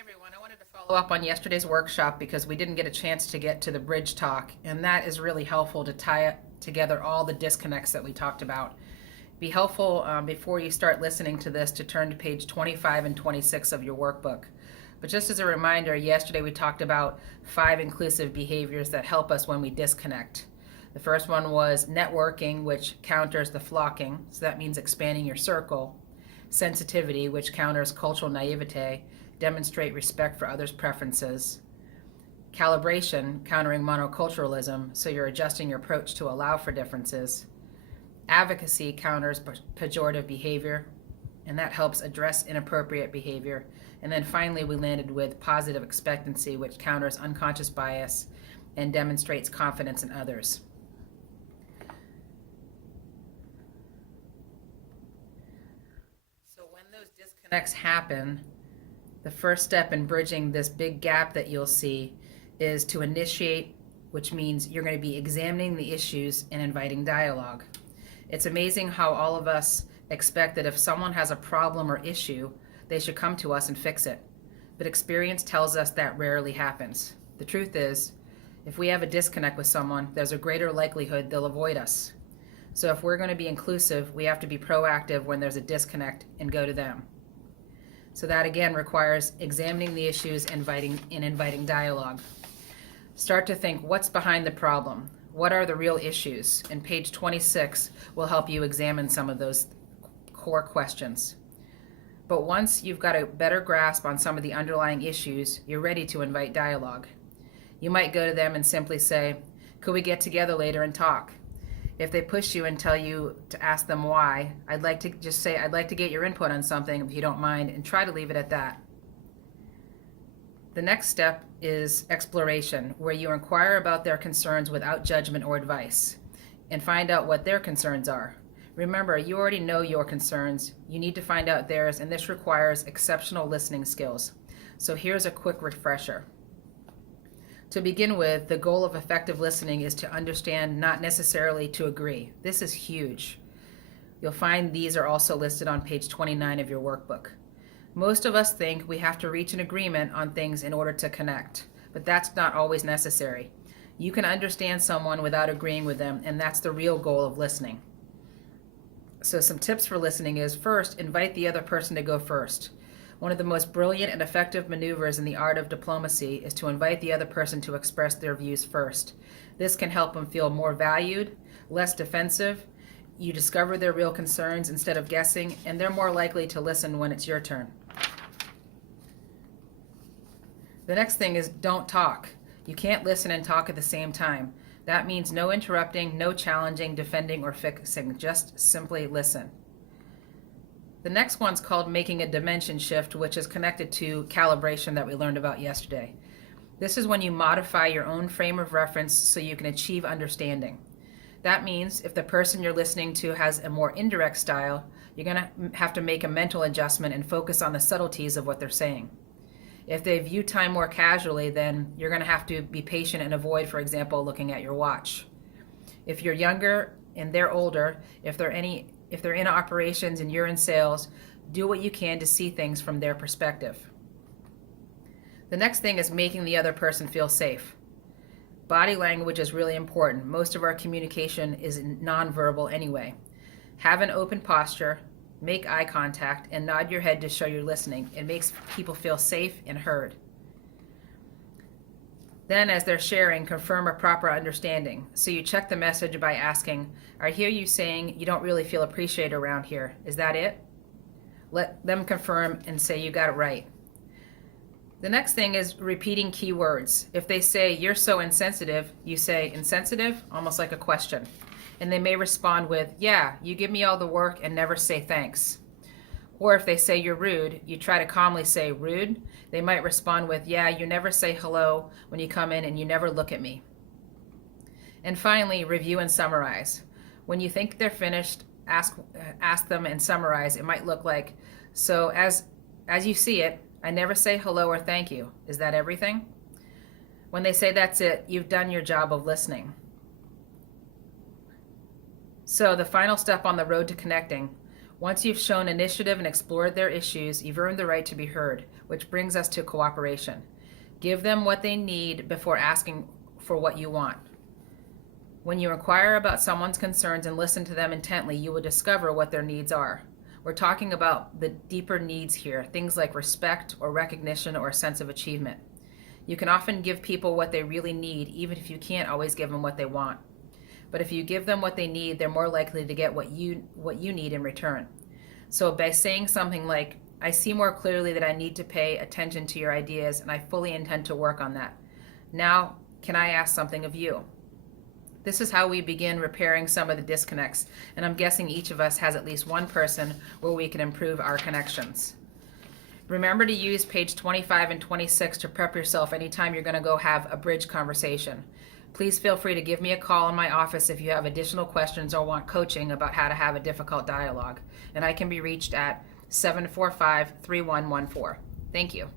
Everyone. I wanted to follow up on yesterday's workshop because we didn't get a chance to get to the bridge talk, and that is really helpful to tie together all the disconnects that we talked about. Be helpful before you start listening to this to turn to page 25 and 26 of your workbook. But just as a reminder, yesterday we talked about 5 inclusive behaviors that help us when we disconnect. The first one was networking, which counters the flocking, so that means expanding your circle. Sensitivity, which counters cultural naivete, demonstrate respect for others' preferences. Calibration, countering monoculturalism, so you're adjusting your approach to allow for differences. Advocacy counters pejorative behavior, and that helps address inappropriate behavior. And then finally, we landed with positive expectancy, which counters unconscious bias and demonstrates confidence in others. So when those disconnects happen, the first step in bridging this big gap that you'll see is to initiate, which means you're going to be examining the issues and inviting dialogue. It's amazing how all of us expect that if someone has a problem or issue, they should come to us and fix it. But experience tells us that rarely happens. The truth is, if we have a disconnect with someone, there's a greater likelihood they'll avoid us. So if we're going to be inclusive, we have to be proactive when there's a disconnect and go to them. So that again requires examining the issues and inviting dialogue. Start to think, what's behind the problem? What are the real issues? And page 26 will help you examine some of those core questions. But once you've got a better grasp on some of the underlying issues, you're ready to invite dialogue. You might go to them and simply say, could we get together later and talk? If they push you and tell you to ask them why, I'd like to just say, I'd like to get your input on something if you don't mind, and try to leave it at that. The next step is exploration, where you inquire about their concerns without judgment or advice, and find out what their concerns are. Remember, you already know your concerns. You need to find out theirs, and this requires exceptional listening skills. So here's a quick refresher. To begin with, the goal of effective listening is to understand, not necessarily to agree. This is huge. You'll find these are also listed on page 29 of your workbook. Most of us think we have to reach an agreement on things in order to connect, but that's not always necessary. You can understand someone without agreeing with them, and that's the real goal of listening. So some tips for listening is, first, invite the other person to go first. One of the most brilliant and effective maneuvers in the art of diplomacy is to invite the other person to express their views first. This can help them feel more valued, less defensive. You discover their real concerns instead of guessing, and they're more likely to listen when it's your turn. The next thing is don't talk. You can't listen and talk at the same time. That means no interrupting, no challenging, defending, or fixing. Just simply listen. The next one's called making a dimension shift, which is connected to calibration that we learned about yesterday. This is when you modify your own frame of reference so you can achieve understanding. That means if the person you're listening to has a more indirect style, you're going to have to make a mental adjustment and focus on the subtleties of what they're saying. If they view time more casually, then you're going to have to be patient and avoid, for example, looking at your watch. If you're younger and they're older, if they're in operations and you're in sales, do what you can to see things from their perspective. The next thing is making the other person feel safe. Body language is really important. Most of our communication is nonverbal anyway. Have an open posture, make eye contact, and nod your head to show you're listening. It makes people feel safe and heard. Then, as they're sharing, confirm a proper understanding. So you check the message by asking, I hear you saying you don't really feel appreciated around here. Is that it? Let them confirm and say you got it right. The next thing is repeating key words. If they say, you're so insensitive, you say, insensitive? Almost like a question. And they may respond with, yeah, you give me all the work and never say thanks. Or if they say you're rude, you try to calmly say, rude? They might respond with, yeah, you never say hello when you come in and you never look at me. And finally, review and summarize. When you think they're finished, ask them and summarize. It might look like, so as you see it, I never say hello or thank you. Is that everything? When they say that's it, you've done your job of listening. So the final step on the road to connecting, Once you've shown initiative and explored their issues, you've earned the right to be heard, which brings us to cooperation. Give them what they need before asking for what you want. When you inquire about someone's concerns and listen to them intently, you will discover what their needs are. We're talking about the deeper needs here, things like respect or recognition or a sense of achievement. You can often give people what they really need, even if you can't always give them what they want. But if you give them what they need, they're more likely to get what you need in return. So by saying something like, I see more clearly that I need to pay attention to your ideas, and I fully intend to work on that. Now, can I ask something of you? This is how we begin repairing some of the disconnects, and I'm guessing each of us has at least one person where we can improve our connections. Remember to use page 25 and 26 to prep yourself anytime you're going to go have a bridge conversation. Please feel free to give me a call in my office if you have additional questions or want coaching about how to have a difficult dialogue, and I can be reached at 745-3114. Thank you.